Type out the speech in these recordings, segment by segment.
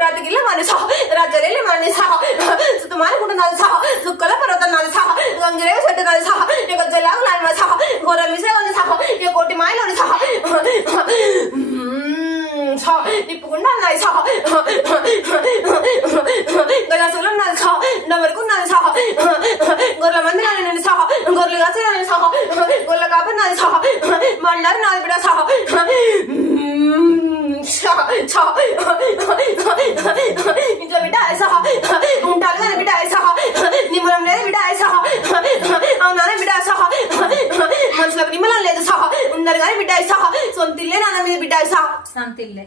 రాతగిల్ల మాని సహ రాజలేలి మాని సహ సుతమానుకుంటు నాది సహ సుక్కల పర్వతం నాది సహ గంగిరేవ చెట్టు నాది సహ ఇక జలాగు నాది సహ గోర మిశ్రలోని సహ ఇక కోటి మాయలోని సహ నిప్పుకుండా నాది సహ గలాసులో నాది సహ నవరకు నాది సహ గొర్రెల మంది నాది సహ గొర్రెలు కాసి నాది సహ గొర్రెల కాప నాది సహ మండారు నాది బిడ్డ సహ ఇంట్లో బిడ్డ సహ ఉంటారు కానీ బిడ్డ సహ నిమ్మలం లేదు బిడ్డ సహ అవునా బిడ్డ సహ మనసులకు నిమ్మలం లేదు సహ ఉన్నారు కానీ బిడ్డ సహ సొంతిల్లే నాన్న మీద బిడ్డ సహ సొంతిల్లే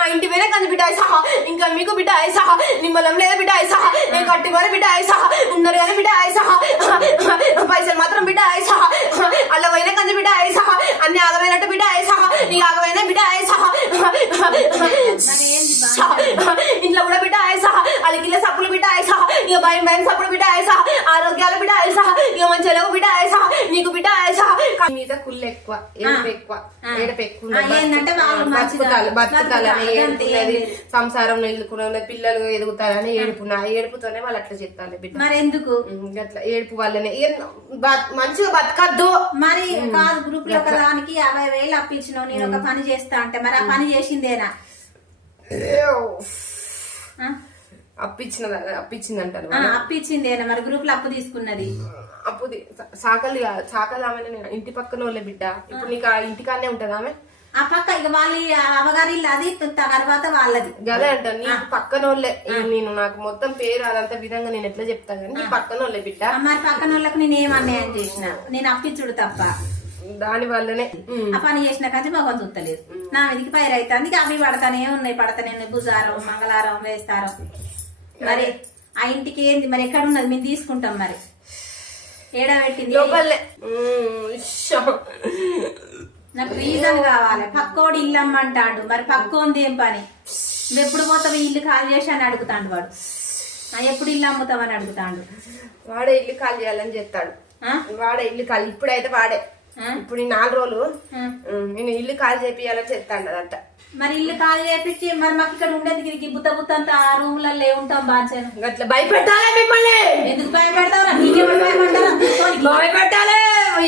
ఆ ఇంటి మీద కంది బిడ్డ సహ ఇంకా మీకు బిడ్డ సహ నిమ్మలం లేదు బిడ్డ సహ నేను కట్టుకోని బిడ్డ సహ ఉన్నారు కానీ బిడ్డ సహ పైసలు మాత్రం బిడ్డ సహ అల్ల పోయిన కంది బిడ్డ సహ అన్ని ఆగమైనట్టు బిడ్డ సహ నీ ఆగమైన బిడ్డ సహ ఇంట్లో కూడా బిడ్డ సహ అలికిల్ల సప్పులు బిడ్డ సహ ఇక భయం భయం సప్పుడు బిడ్డ సహ ఆరోగ్యాల బిడ్డ సహ ఇక మంచి లేవు బిడ్డ సహ నీకు బిడ్డ సహ మీద కుళ్ళు ఎక్కువ ఏడుపు ఎక్కువ బతుకుతాలని సంసారంలో ఎదుర్కొన్న పిల్లలు ఎదుగుతారని ఏడుపు నా ఏడుపుతోనే వాళ్ళు అట్లా చెప్తారు బిడ్డ మరి ఎందుకు అట్లా ఏడుపు వల్లనే మంచిగా బతకద్దు మరి కాదు గ్రూప్ లో దానికి 50,000 అప్పించినావు నేను ఒక పని చేస్తా అంటే మరి ఆ పని చేసిందేనా అప్పించిందంటారు అప్పించిందేనా మరి గ్రూప్ లో అప్పు తీసుకున్నది అప్పు సాకలు ఆమె ఇంటి పక్కన వాళ్ళే బిడ్డ ఇప్పుడు నీకు ఆ ఇంటికానే ఉంటది ఆమె ఆ పక్క ఇక వాళ్ళ అవగారి అది తర్వాత వాళ్ళది గదే అంటారు నీకు పక్కన వాళ్ళే నేను నాకు మొత్తం పేరు అదంతా విధంగా నేను ఎట్లా చెప్తాను కానీ నీ పక్కన వాళ్ళే బిడ్డ మరి పక్కన వాళ్ళకి నేను ఏం అన్యాయం చేసిన నేను అప్పించుడు తప్ప దాని వల్లనే ఆ పని చేసిన కానీ బాగా చూస్తలేదు నా మీదకి పైరు అవుతుంది అవి పడతానే ఉన్నాయి బుజారం మంగళవారం వేస్తారం మరి ఆ ఇంటికి ఏంది మరి ఎక్కడ ఉన్నది మేము తీసుకుంటాం మరి ఏడా పెట్టింది లోపలే నాకు రీజన్ కావాలి పక్కోడు ఇల్లు అమ్మంటాడు మరి పక్కోంది ఏం పని నువ్వు ఎప్పుడు పోతావు ఇల్లు ఖాళీ చేసి అని అడుగుతాడు వాడు ఎప్పుడు ఇల్లు అమ్ముతావని అడుగుతాడు వాడే ఇల్లు ఖాళీ చేయాలని చెప్తాడు వాడే ఇల్లు ఖాళీ ఇప్పుడైతే వాడే ఇప్పుడు 4 రోజులు నేను ఇల్లు ఖాళీ చేపియాలని చెప్తాడు అదంతా మరి ఇల్లు ఖాళీ చేపించి మరి మాకు ఇక్కడ ఉండేది బుత్త బుత్త అంతా ఆ రూమ్లలో ఉంటాం బాధ్యత అట్లా భయపెట్టాలి మిమ్మల్ని ఎందుకు భయపెడతావురా నీకెవరు భయపడతారా భయపెట్టాలి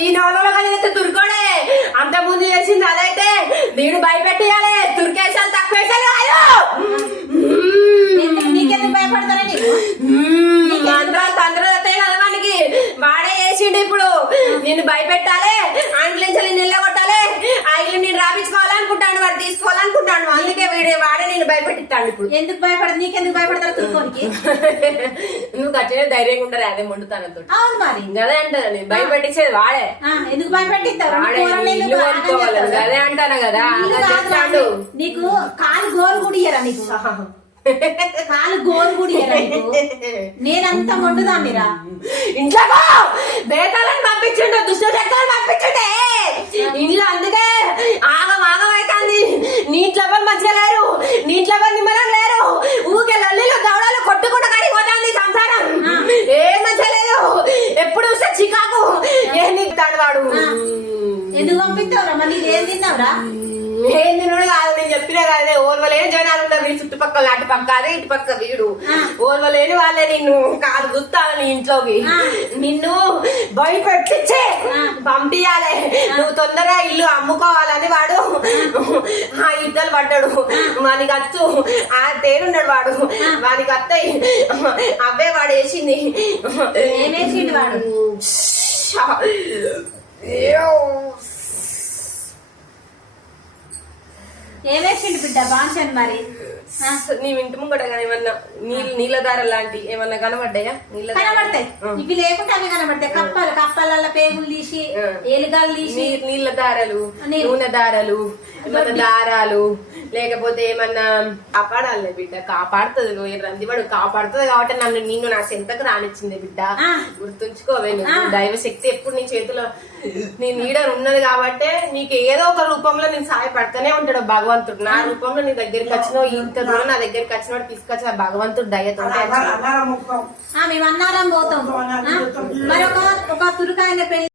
ఈ 4 రోజులు కలిగితే తురుకోడే అంత ముందు చేసింది అదైతే నేను భయపెట్టాలి తురికేసాలు తక్కువ వేసాలు నీకెందుకు భయపడతారా తండ్రి వస్తాయి కదా మనకి వాడే చేసిండు ఇప్పుడు నిన్ను భయపెట్టాలి ఆంగ్లించాలి నిల్లగొట్టాలి ఆ ఇల్లు నేను రాపించుకోవాలనుకుంటాను వాడు తీసుకోవాలనుకుంటాను అందుకే వాడే నేను భయపెట్టిస్తాను ఇప్పుడు ఎందుకు భయపడదు నీకెందుకు భయపడతారు తురుకోనికి నువ్వు ఖచ్చితంగా ధైర్యంగా ఉంటారు అదే మొండుతానంతో అవును మరి అదే అంటాను భయపెట్టించేది వాడే ఎందుకు భయపెట్టిస్తారు అదే అంటాను కదా నీకు కాలు గోరు కూడా ఇయ్యరా నీకు కాలు గోరు కూడా ఇయ్యరా నీకు నేనంతా మొండుదాన్నిరా ఇంట్లో బేతాలను పంపించుండే దుష్ట శక్తులను పంపించుండే ఇంట్లో అందుకే ఆగం అవుతుంది నీంట్లో ఎవరు మంచిగా లేరు నీంట్లో ఎవరు నిమ్మలం లేరు ఊకే లల్లీలు దవడాలు కొట్టుకుంటూ కడిగి పోతుంది సంసారం ఏం మంచిగా లేదు ఎప్పుడు చూస్తే చికాకు ఏం నీకుతాడు వాడు ఎందుకు పంపిస్తావురా మళ్ళీ ఏం తిన్నావురా ఏం తినడు కాదు నేను చెప్పినా కదా ఓర్వలేని జనాలు ఉంటారు నీ చుట్టుపక్కల అటు పక్క అదే ఇటు పక్క వీడు ఓర్వలేని వాళ్ళే నిన్ను కాదు గుత్తాను నీ ఇంట్లోకి నిన్ను భయపెట్టించే పంపించాలి నువ్వు తొందరగా ఇల్లు అమ్ముకోవాలని వాడు ఆ యుద్ధాలు పడ్డాడు వానికి అచ్చు ఆ తేనున్నాడు వాడు వానికి అత్తయి అవే వాడు వేసింది ఏమేసిండు వాడు ఏమేసిండు బిడ్డ బాంచండి మరి నీ ఇంటి ముంగట ఏమన్నా నీళ్ళ దార లాంటి ఏమన్నా కనబడ్డాయా కనబడతాయి ఇవి లేకుంటే అవి కనబడతాయి కప్పల పేగులు తీసి ఎలుగాలు తీసి నీళ్ళ దారాలు నూనె దారాలు ఏమన్నా దారాలు లేకపోతే ఏమన్నా కాపాడాలి బిడ్డ కాపాడుతుంది రందివాడు కాపాడుతుంది కాబట్టి నిన్ను నా చెంతకు రానిచ్చింది బిడ్డ గుర్తుంచుకోవే నువ్వు దైవ శక్తి ఎప్పుడు నీ చేతిలో నీ నీడ ఉన్నది కాబట్టి నీకు ఏదో ఒక రూపంలో నేను సహాయపడుతూనే ఉంటాడు భగవంతుడు నా రూపంలో నీ దగ్గరికి వచ్చిన ఇంత దూరం నా దగ్గరికి వచ్చినప్పుడు తీసుకొచ్చిన భగవంతుడు దయతో మేము అన్నారం పోతాం మరి ఒక తురుకాయన పెళ్లి